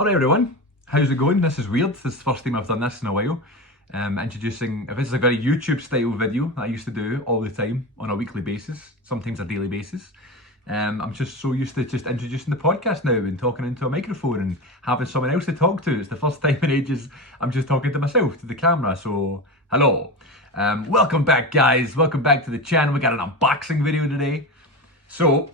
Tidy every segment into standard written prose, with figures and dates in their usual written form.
Alright everyone, how's it going? This is weird, this is the first time I've done this in a while. Introducing, this is a very YouTube style video that I used to do all the time on a weekly basis, sometimes a daily basis. I'm just so used to just introducing the podcast now and talking into a microphone and having someone else to talk to. It's the first time in ages I'm just talking to myself, to the camera, so hello. Welcome back guys, welcome back to the channel. We got an unboxing video today. So,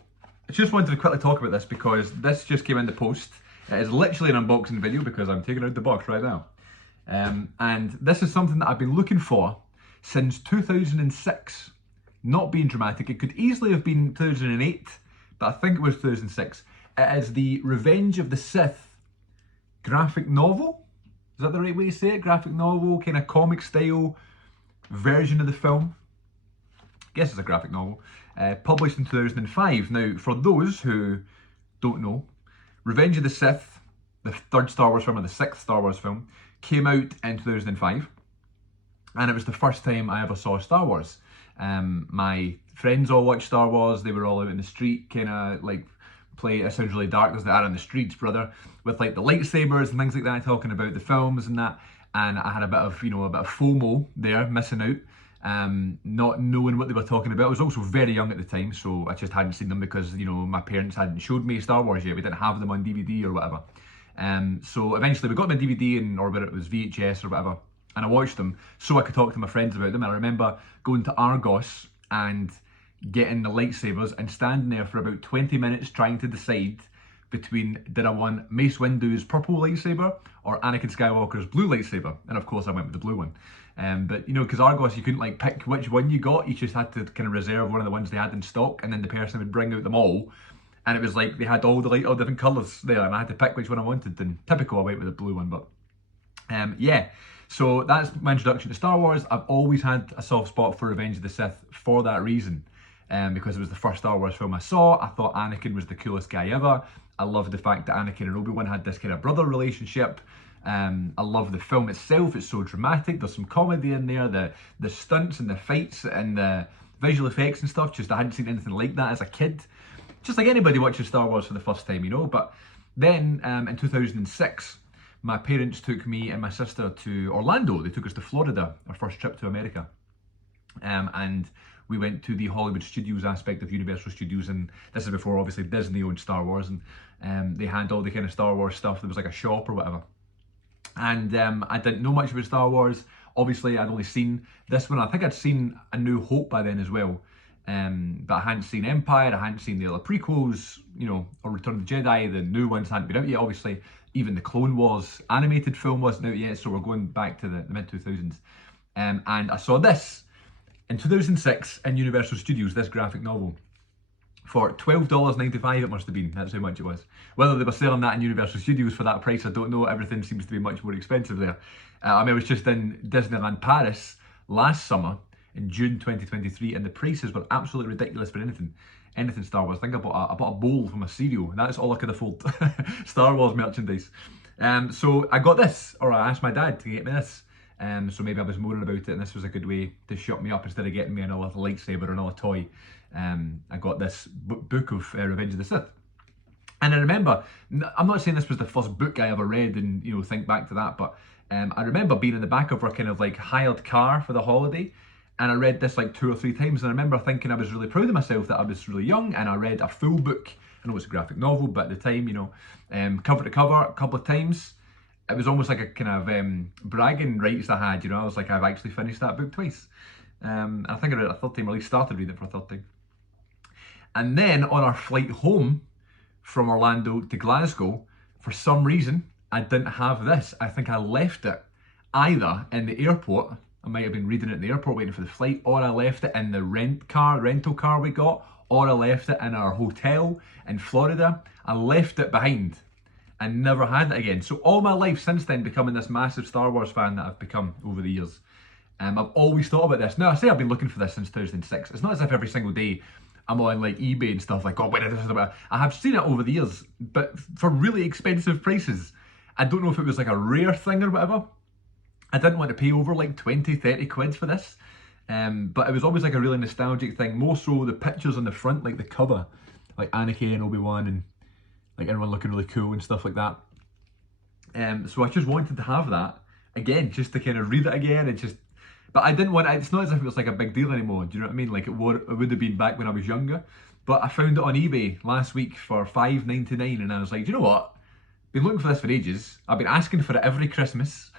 I just wanted to quickly talk about this because this just came in the post. It is literally an unboxing video because I'm taking out the box right now. And this is something that I've been looking for since 2006. Not being dramatic, it could easily have been 2008, but I think it was 2006. It is the Revenge of the Sith graphic novel. Is that the right way to say it? Graphic novel, kind of comic style version of the film. I guess it's a graphic novel. Published in 2005. Now, for those who don't know, Revenge of the Sith, the third Star Wars film, or the sixth Star Wars film, came out in 2005. And it was the first time I ever saw Star Wars. My friends all watched Star Wars. They were all out in the street, kind of like play It Sounds Really Dark, as they are on the streets, brother, with like the lightsabers and things like that, talking about the films and that. And I had a bit of, a bit of FOMO there, missing out. Not knowing what they were talking about. I was also very young at the time, so I just hadn't seen them because, my parents hadn't showed me Star Wars yet. We didn't have them on DVD or whatever. So eventually we got them on DVD or whether it was VHS or whatever, and I watched them so I could talk to my friends about them. And I remember going to Argos and getting the lightsabers and standing there for about 20 minutes trying to decide between did I want Mace Windu's purple lightsaber or Anakin Skywalker's blue lightsaber, and of course I went with the blue one. But because Argos, you couldn't like pick which one you got. You just had to kind of reserve one of the ones they had in stock, and then the person would bring out them all, and it was like they had all different colours there, and I had to pick which one I wanted. And typical, I went with the blue one. But yeah, so that's my introduction to Star Wars. I've always had a soft spot for Revenge of the Sith for that reason. Because it was the first Star Wars film I saw. I thought Anakin was the coolest guy ever. I loved the fact that Anakin and Obi-Wan had this kind of brother relationship. I love the film itself. It's so dramatic. There's some comedy in there. The stunts and the fights and the visual effects and stuff. Just I hadn't seen anything like that as a kid. Just like anybody watching Star Wars for the first time, But then in 2006, my parents took me and my sister to Orlando. They took us to Florida, our first trip to America. And we went to the Hollywood Studios aspect of Universal Studios, and this is before obviously Disney owned Star Wars, and they had all the kind of Star Wars stuff. There was like a shop or whatever. And I didn't know much about Star Wars. Obviously, I'd only seen this one. I think I'd seen A New Hope by then as well. But I hadn't seen Empire, I hadn't seen the other prequels, or Return of the Jedi. The new ones hadn't been out yet, obviously. Even the Clone Wars animated film wasn't out yet, so we're going back to the mid-2000s. And I saw this in 2006 in Universal Studios, this graphic novel, for $12.95 it must have been. That's how much it was. Whether they were selling that in Universal Studios for that price, I don't know. Everything seems to be much more expensive there. I was just in Disneyland Paris last summer in June 2023, and the prices were absolutely ridiculous for anything Star Wars. I think I bought a bowl from a cereal, and that's all I could afford. Star Wars merchandise. So I got this, or I asked my dad to get me this. So maybe I was moaning about it, and this was a good way to shut me up instead of getting me another lightsaber or another toy. I got this book of Revenge of the Sith. And I remember, I'm not saying this was the first book I ever read and think back to that, but I remember being in the back of our kind of like hired car for the holiday, and I read this like 2 or 3 times, and I remember thinking I was really proud of myself that I was really young and I read a full book. I know it's a graphic novel, but at the time, cover to cover a couple of times. It was almost like a kind of bragging rights I had, I was like, I've actually finished that book twice. I think I read it a third time, or at least started reading it for a third time. And then on our flight home from Orlando to Glasgow, for some reason, I didn't have this. I think I left it either in the airport. I might have been reading it in the airport waiting for the flight, or I left it in the rental car we got, or I left it in our hotel in Florida. I left it behind and never had it again. So all my life since then, becoming this massive Star Wars fan that I've become over the years, I've always thought about this. Now, I say I've been looking for this since 2006. It's not as if every single day I'm on like eBay and stuff like, oh, when is this about? I have seen it over the years, but for really expensive prices. I don't know if it was like a rare thing or whatever. I didn't want to pay over like 20, 30 quid for this. But it was always like a really nostalgic thing. More so the pictures on the front, like the cover, like Anakin and Obi-Wan and like everyone looking really cool and stuff like that. So I just wanted to have that again, just to kind of read it again and just. But I didn't want. It's not as if it was like a big deal anymore. Do you know what I mean? Like it would have been back when I was younger. But I found it on eBay last week for $5.99, and I was like, do you know what? Been looking for this for ages. I've been asking for it every Christmas.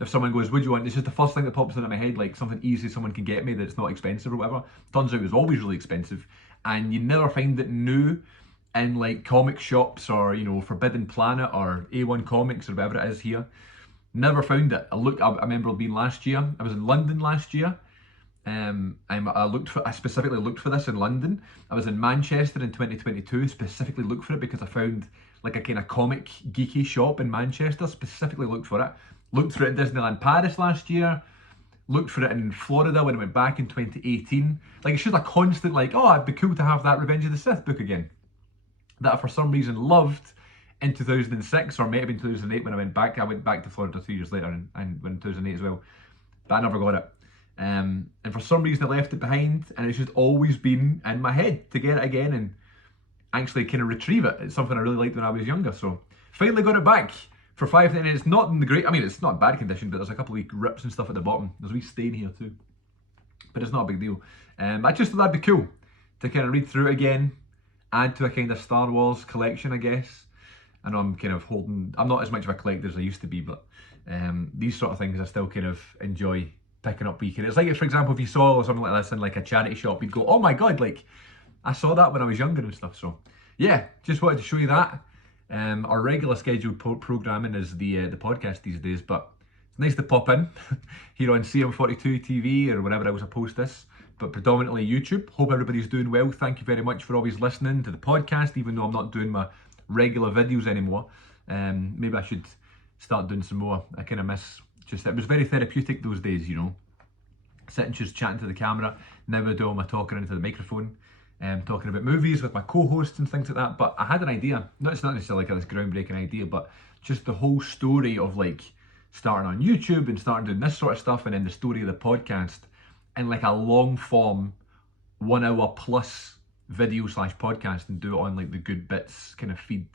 If someone goes, "Would you want?" It's just the first thing that pops into my head, like something easy someone can get me that's not expensive or whatever. Turns out it was always really expensive, and you never find it new in like comic shops or Forbidden Planet or A1 Comics or whatever it is here. Never found it. I remember being last year. I was in London last year. I specifically looked for this in London. I was in Manchester in 2022. Specifically looked for it because I found like a kind of comic geeky shop in Manchester. Specifically looked for it. Looked for it in Disneyland Paris last year. Looked for it in Florida when I went back in 2018. Like it's just a constant like, oh, it'd be cool to have that Revenge of the Sith book again. That I for some reason loved in 2006, or maybe in 2008 when I went back. I went back to Florida 2 years later and went in 2008 as well. But I never got it. And for some reason I left it behind, and it's just always been in my head to get it again and actually kind of retrieve it. It's something I really liked when I was younger. So finally got it back for $5, and it's not in the great, I mean it's not in bad condition, but there's a couple of wee rips and stuff at the bottom. There's a wee stain here too. But it's not a big deal. I just thought that'd be cool to kind of read through it again, add to a kind of Star Wars collection, I guess. I know I'm not as much of a collector as I used to be, but these sort of things I still kind of enjoy picking up weekend. It's like, for example, if you saw something like this in like a charity shop, you'd go, oh my god, like I saw that when I was younger and stuff. So yeah, just wanted to show you that. Our regular scheduled programming is the podcast these days, but it's nice to pop in here on CM42 TV or wherever else I post this, but predominantly YouTube. Hope everybody's doing well. Thank you very much for always listening to the podcast, even though I'm not doing my regular videos anymore. Maybe I should start doing some more. I kind of miss it was very therapeutic those days, sitting just chatting to the camera. Now I do all my talking into the microphone, talking about movies with my co-hosts and things like that. But I had an idea, it's not necessarily like this groundbreaking idea, but just the whole story of like starting on YouTube and starting doing this sort of stuff, and then the story of the podcast in like a long form 1 hour plus video / podcast, and do it on like the Good Bits kind of feed,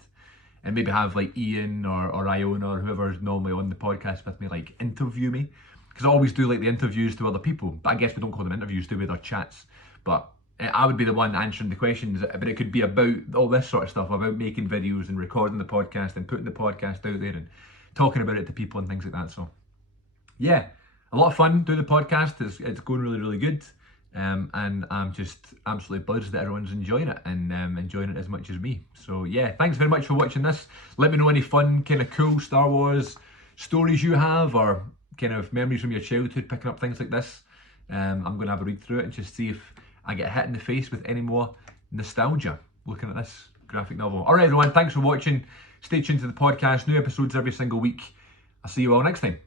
and maybe have like Ian or Iona or whoever's normally on the podcast with me like interview me, because I always do like the interviews to other people, but I guess we don't call them interviews, do we? They're chats. But I would be the one answering the questions, but it could be about all this sort of stuff, about making videos and recording the podcast and putting the podcast out there and talking about it to people and things like that. So yeah, a lot of fun doing the podcast. It's going really, really good. And I'm just absolutely buzzed that everyone's enjoying it and enjoying it as much as me. So yeah, thanks very much for watching this. Let me know any fun, kind of cool Star Wars stories you have, or kind of memories from your childhood picking up things like this. I'm going to have a read through it and just see if I get hit in the face with any more nostalgia looking at this graphic novel. Alright everyone, thanks for watching. Stay tuned to the podcast. New episodes every single week. I'll see you all next time.